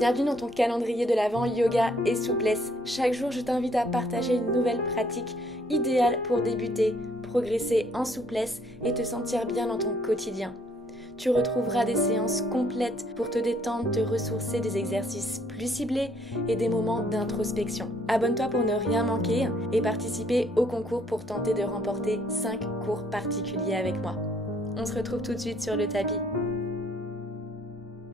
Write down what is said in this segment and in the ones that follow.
Bienvenue dans ton calendrier de l'Avent yoga et souplesse. Chaque jour, je t'invite à partager une nouvelle pratique idéale pour débuter, progresser en souplesse et te sentir bien dans ton quotidien. Tu retrouveras des séances complètes pour te détendre, te ressourcer, des exercices plus ciblés et des moments d'introspection. Abonne-toi pour ne rien manquer et participer au concours pour tenter de remporter 5 cours particuliers avec moi. On se retrouve tout de suite sur le tapis.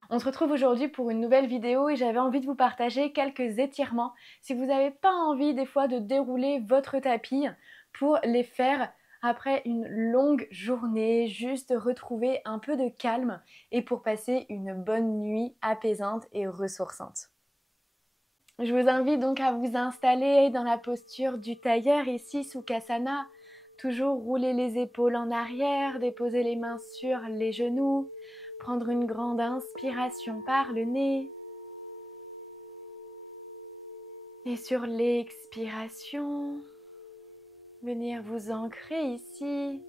On se retrouve aujourd'hui pour une nouvelle vidéo et j'avais envie de vous partager quelques étirements. Si vous n'avez pas envie des fois de dérouler votre tapis pour les faire après une longue journée, juste retrouver un peu de calme et pour passer une bonne nuit apaisante et ressourçante. Je vous invite donc à vous installer dans la posture du tailleur ici, Sukhasana. Toujours rouler les épaules en arrière, déposer les mains sur les genoux. Prendre une grande inspiration par le nez. Et sur l'expiration, venir vous ancrer ici,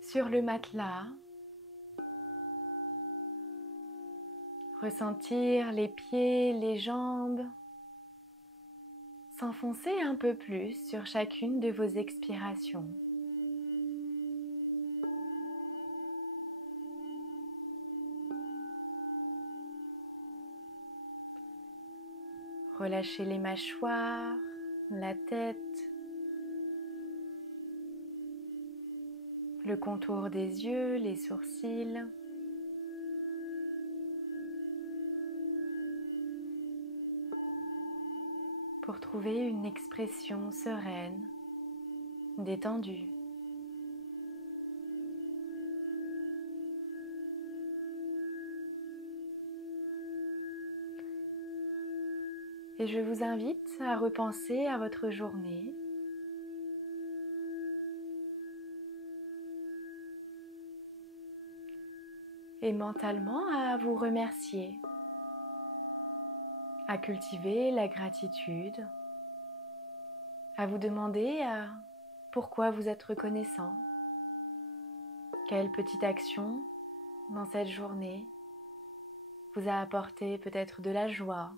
sur le matelas. Ressentir les pieds, les jambes. S'enfoncer un peu plus sur chacune de vos expirations. Relâchez les mâchoires, la tête, le contour des yeux, les sourcils. Pour trouver une expression sereine, détendue. Et je vous invite à repenser à votre journée. Et mentalement à vous remercier, à cultiver la gratitude, à vous demander pourquoi vous êtes reconnaissant, quelle petite action dans cette journée vous a apporté peut-être de la joie.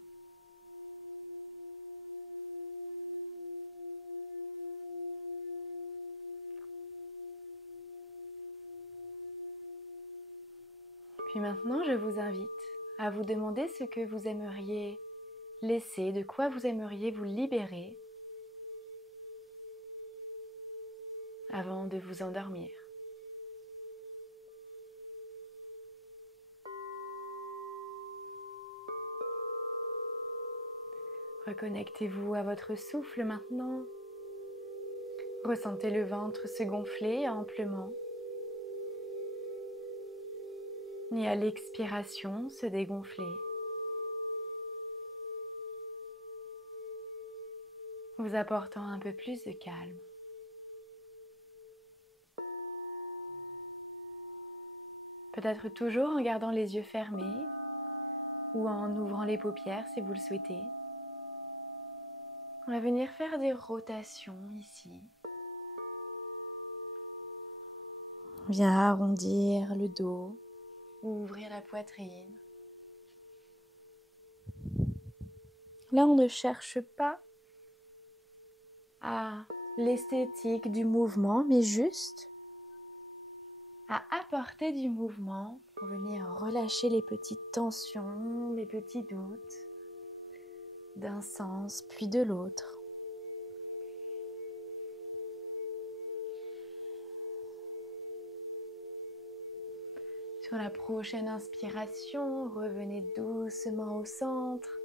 Puis maintenant, je vous invite à vous demander ce que vous aimeriez laisser, de quoi vous aimeriez vous libérer avant de vous endormir. Reconnectez-vous à votre souffle maintenant. Ressentez le ventre se gonfler amplement. Et à l'expiration, se dégonfler. Vous apportant un peu plus de calme. Peut-être toujours en gardant les yeux fermés ou en ouvrant les paupières si vous le souhaitez. On va venir faire des rotations ici. On vient arrondir le dos, ouvrir la poitrine. Là, on ne cherche pas à l'esthétique du mouvement, mais juste à apporter du mouvement pour venir relâcher les petites tensions, les petits doutes d'un sens puis de l'autre. Sur la prochaine inspiration, revenez doucement au centre.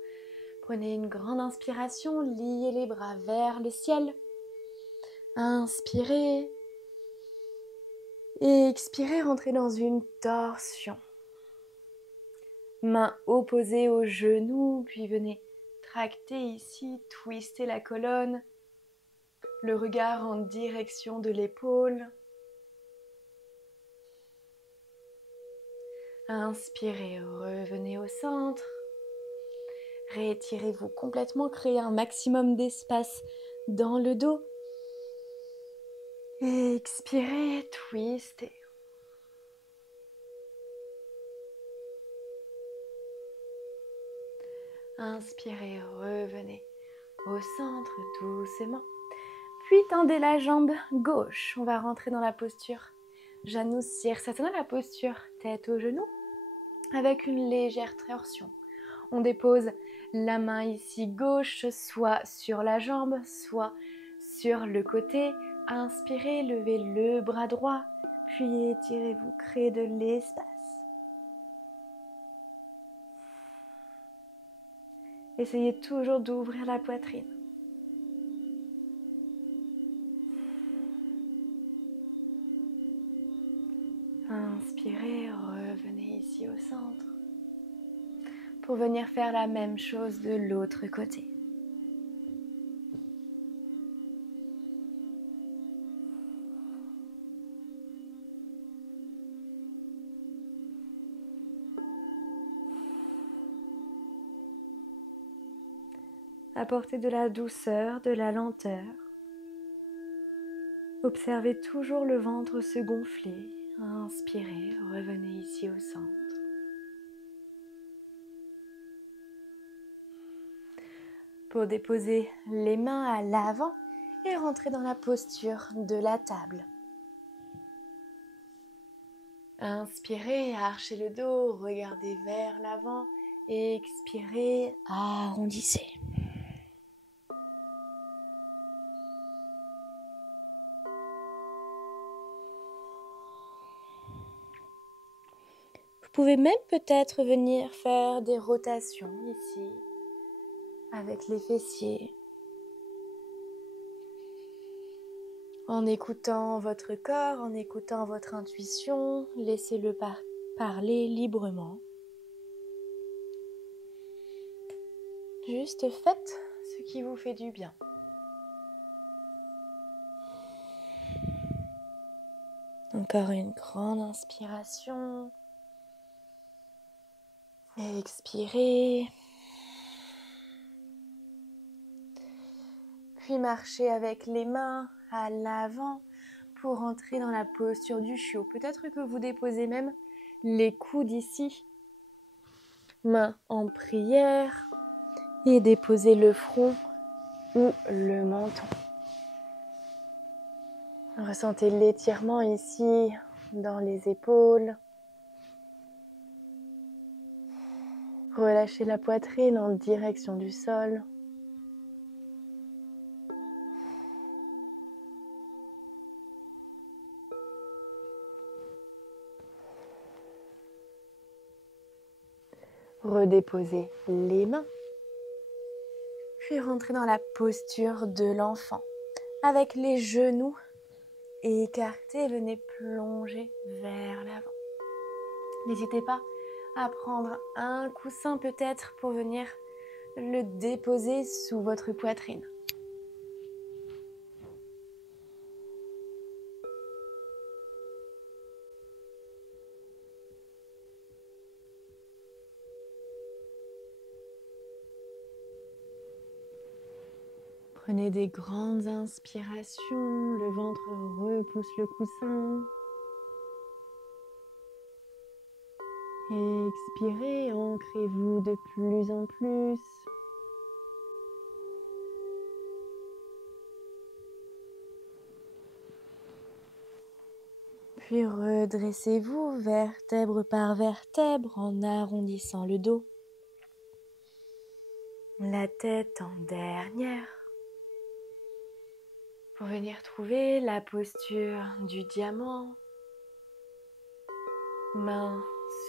Prenez une grande inspiration, liez les bras vers le ciel. Inspirez. Et expirez, rentrez dans une torsion. Main opposée au genou, puis venez tracter ici, twister la colonne. Le regard en direction de l'épaule. Inspirez, revenez au centre. Réétirez-vous complètement, créez un maximum d'espace dans le dos. Et expirez, twistez. Inspirez, revenez au centre doucement. Puis tendez la jambe gauche. On va rentrer dans la posture Janusirsa. C'est dans la posture tête aux genoux avec une légère torsion. On dépose la main ici gauche, soit sur la jambe, soit sur le côté. Inspirez, levez le bras droit, puis étirez-vous, créez de l'espace. Essayez toujours d'ouvrir la poitrine. Inspirez, revenez ici au centre pour venir faire la même chose de l'autre côté. Apportez de la douceur, de la lenteur. Observez toujours le ventre se gonfler. Inspirez, revenez ici au centre. Pour déposer les mains à l'avant et rentrer dans la posture de la table. Inspirez, archez le dos, regardez vers l'avant. Expirez, arrondissez. Vous pouvez même peut-être venir faire des rotations ici avec les fessiers. En écoutant votre corps, en écoutant votre intuition, laissez-le parler librement. Juste faites ce qui vous fait du bien. Encore une grande inspiration. Expirez. Puis marchez avec les mains à l'avant pour entrer dans la posture du chiot. Peut-être que vous déposez même les coudes ici. Mains en prière et déposez le front ou le menton. Ressentez l'étirement ici dans les épaules. Relâchez la poitrine en direction du sol. Redéposez les mains. Puis rentrez dans la posture de l'enfant. Avec les genoux écartés, venez plonger vers l'avant. N'hésitez pas à prendre un coussin peut-être pour venir le déposer sous votre poitrine. Prenez des grandes inspirations, le ventre repousse le coussin. Expirez, ancrez-vous de plus en plus. Puis redressez-vous vertèbre par vertèbre en arrondissant le dos. La tête en dernière. Pour venir trouver la posture du diamant. Mains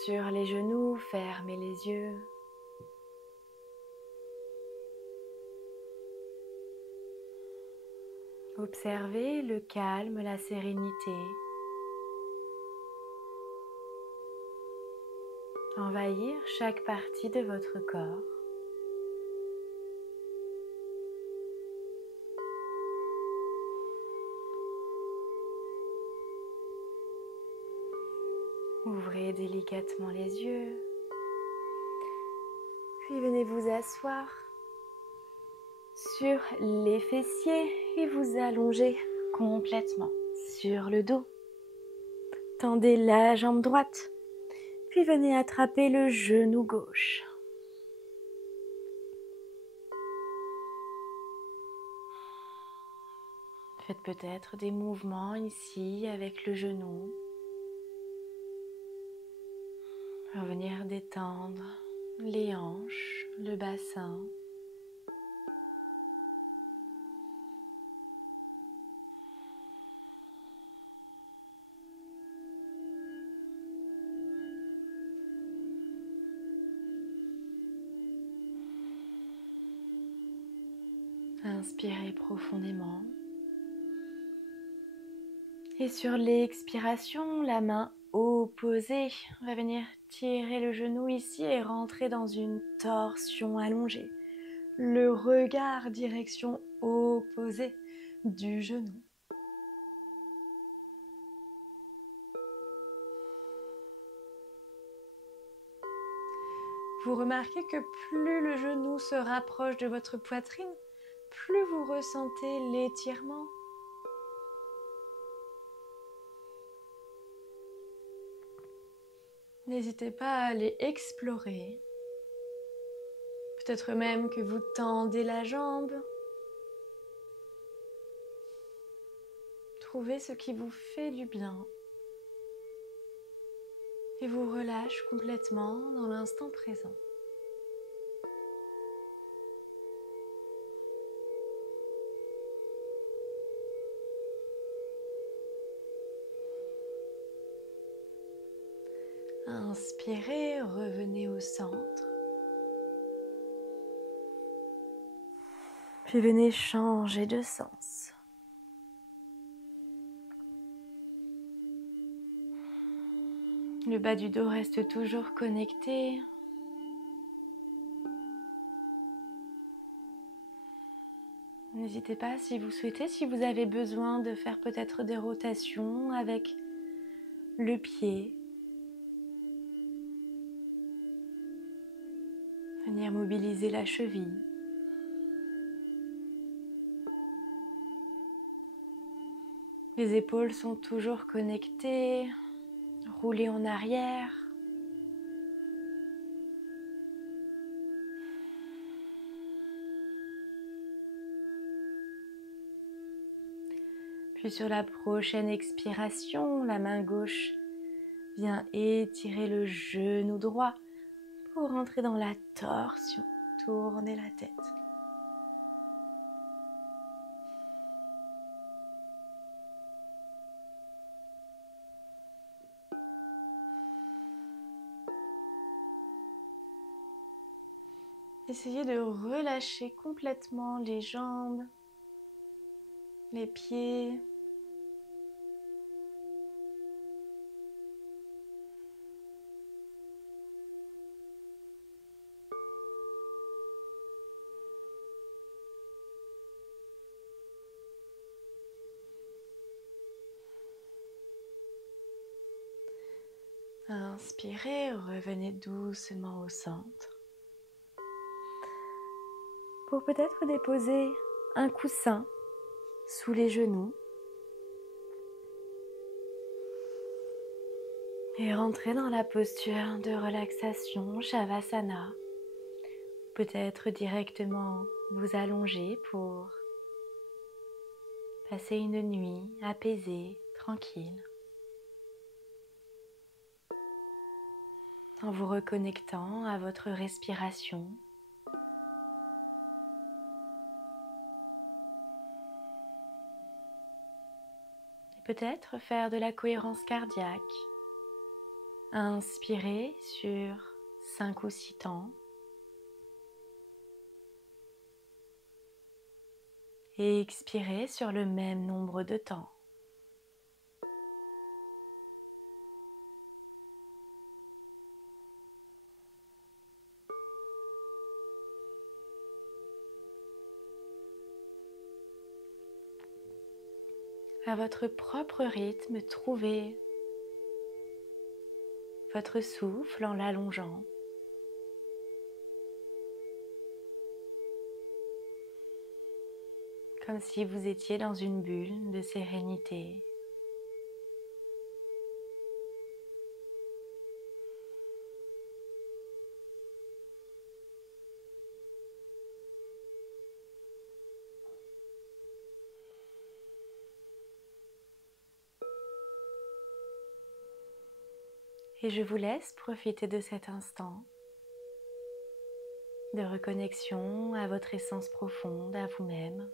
sur les genoux, fermez les yeux. Observez le calme, la sérénité. Envahir chaque partie de votre corps. Ouvrez délicatement les yeux. Puis venez vous asseoir sur les fessiers et vous allongez complètement sur le dos. Tendez la jambe droite. Puis venez attraper le genou gauche. Faites peut-être des mouvements ici avec le genou. Pour venir détendre les hanches, le bassin. Inspirez profondément. Et sur l'expiration, la main opposée va venir tirer le genou ici et rentrer dans une torsion allongée. Le regard direction opposée du genou. Vous remarquez que plus le genou se rapproche de votre poitrine, plus vous ressentez l'étirement. N'hésitez pas à aller explorer. Peut-être même que vous tendez la jambe. Trouvez ce qui vous fait du bien. Et vous relâche complètement dans l'instant présent. Inspirez, revenez au centre. Puis venez changer de sens. Le bas du dos reste toujours connecté. N'hésitez pas si vous souhaitez, si vous avez besoin de faire peut-être des rotations avec le pied. Venir mobiliser la cheville. Les épaules sont toujours connectées. Roulez en arrière. Puis sur la prochaine expiration, la main gauche vient étirer le genou droit pour entrer dans la torsion. Tournez la tête. Essayez de relâcher complètement les jambes, les pieds. Inspirez, revenez doucement au centre. Pour peut-être déposer un coussin sous les genoux et rentrer dans la posture de relaxation Shavasana. Peut-être directement vous allonger pour passer une nuit apaisée, tranquille, en vous reconnectant à votre respiration. Peut-être faire de la cohérence cardiaque. Inspirez sur 5 ou 6 temps. Et expirez sur le même nombre de temps. À votre propre rythme, trouvez votre souffle en l'allongeant. Comme si vous étiez dans une bulle de sérénité. Et je vous laisse profiter de cet instant de reconnexion à votre essence profonde, à vous-même.